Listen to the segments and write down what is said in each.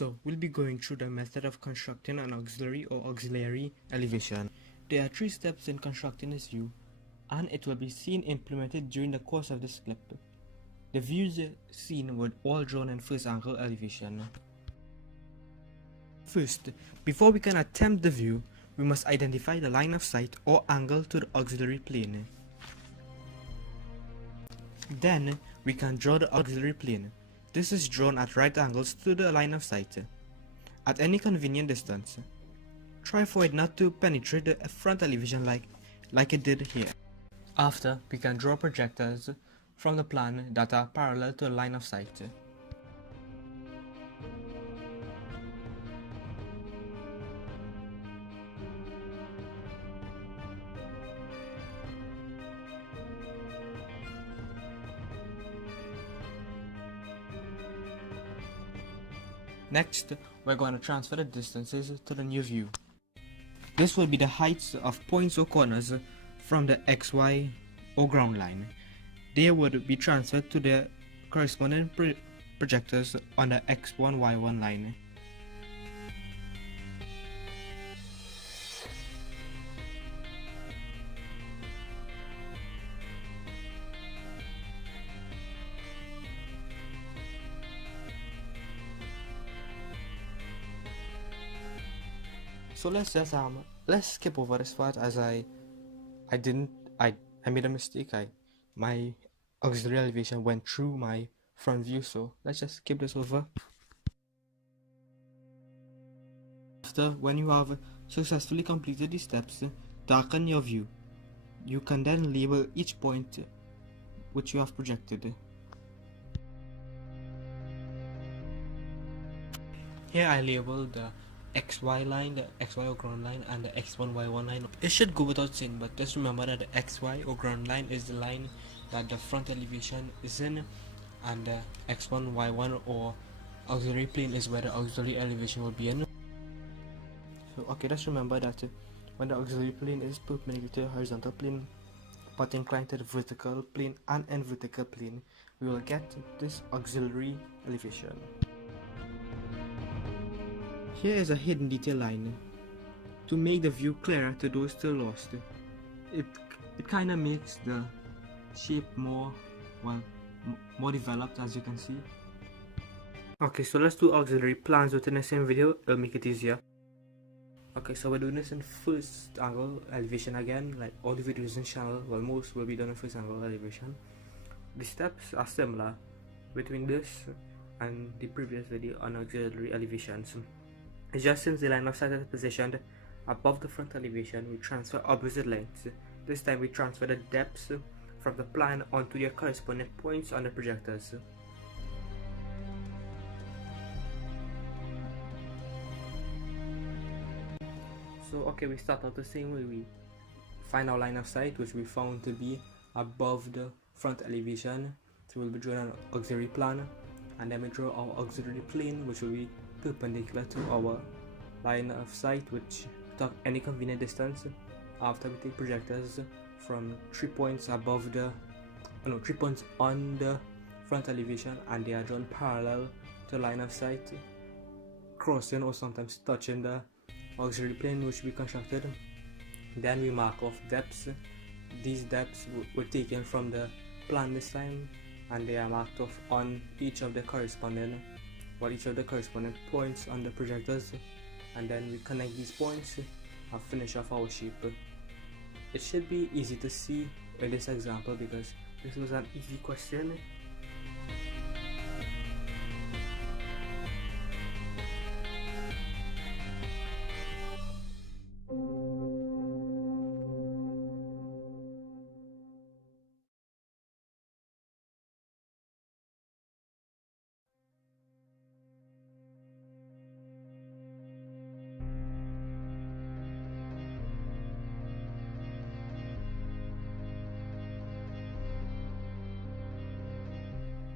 So we'll be going through the method of constructing an auxiliary or auxiliary elevation. There are 3 steps in constructing this view, and it will be seen implemented during the course of this clip. The views seen were all drawn in first angle elevation. First, before we can attempt the view, we must identify the line of sight or angle to the auxiliary plane. Then, we can draw the auxiliary plane. This is drawn at right angles to the line of sight, at any convenient distance. Try for it not to penetrate the front elevation like it did here. After, we can draw projectors from the plan that are parallel to the line of sight. Next, we're going to transfer the distances to the new view. This will be the heights of points or corners from the XY or ground line. They would be transferred to the corresponding projectors on the X1, Y1 line. So let's skip over this part, as I made a mistake. My auxiliary elevation went through my front view, so let's just skip this over. After, when you have successfully completed these steps, darken your view. You can then label each point which you have projected. Here I labeled the XY line, the XY or ground line, and the X1, Y1 line. It should go without saying, but just remember that the XY or ground line is the line that the front elevation is in, and the X1, Y1 or auxiliary plane is where the auxiliary elevation will be in. So okay, just remember that when the auxiliary plane is perpendicular to the horizontal plane but inclined to the vertical plane and in vertical plane, we will get this auxiliary elevation. Here is a hidden detail line to make the view clearer to those still lost. It kind of makes the shape more developed, as you can see. Okay, so let's do auxiliary plans within the same video. It'll make it easier. Okay, so we're doing this in first angle elevation again. Like all the videos in channel, well, most will be done in first angle elevation. The steps are similar between this and the previous video on auxiliary elevations. It's just since the line of sight is positioned above the front elevation, we transfer opposite lengths. This time we transfer the depths from the plan onto their corresponding points on the projectors. So okay, we start out the same way. We find our line of sight, which we found to be above the front elevation. So we'll be drawing an auxiliary plan, and then we draw our auxiliary plane, which will be perpendicular to our line of sight, which took any convenient distance. After we take projectors from 3 points above the 3 points on the front elevation, and they are drawn parallel to line of sight, crossing or sometimes touching the auxiliary plane which we constructed. Then we mark off depths. These depths were taken from the plan this time, and they are marked off on each of the corresponding points on the projectors, and then we connect these points and finish off our shape. It should be easy to see in this example because this was an easy question.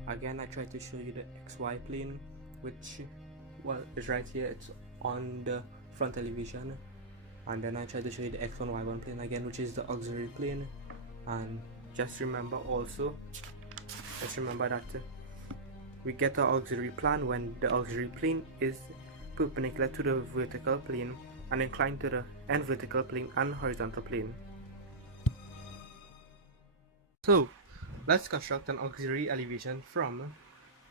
Again, I tried to show you the XY plane, which is right here. It's on the front elevation, and then I tried to show you the X1, Y1 plane again, which is the auxiliary plane. And just remember that We get our auxiliary plan when the auxiliary plane is perpendicular to the vertical plane and inclined to the end vertical plane and horizontal plane. So let's construct an auxiliary elevation from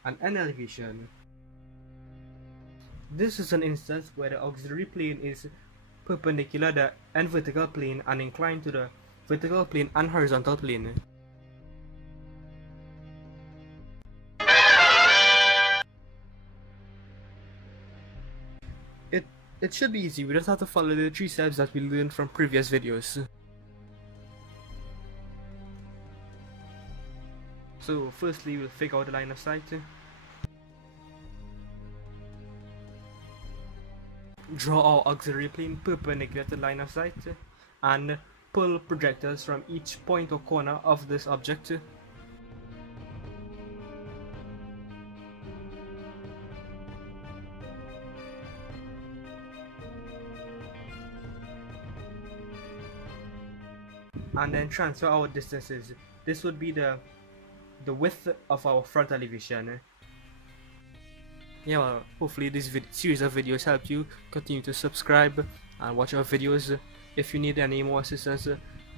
an end elevation. This is an instance where the auxiliary plane is perpendicular to the end vertical plane and inclined to the vertical plane and horizontal plane. It should be easy, we just have to follow the 3 steps that we learned from previous videos. So firstly, we'll figure out the line of sight. Draw our auxiliary plane perpendicular to the line of sight and pull projectors from each point or corner of this object. And then transfer our distances. This would be the width of our front elevation. Yeah, well, hopefully this series of videos helped you. Continue to subscribe and watch our videos. If you need any more assistance,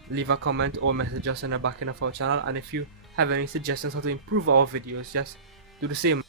leave a comment or message us in the back end of our channel. And if you have any suggestions how to improve our videos, just do the same.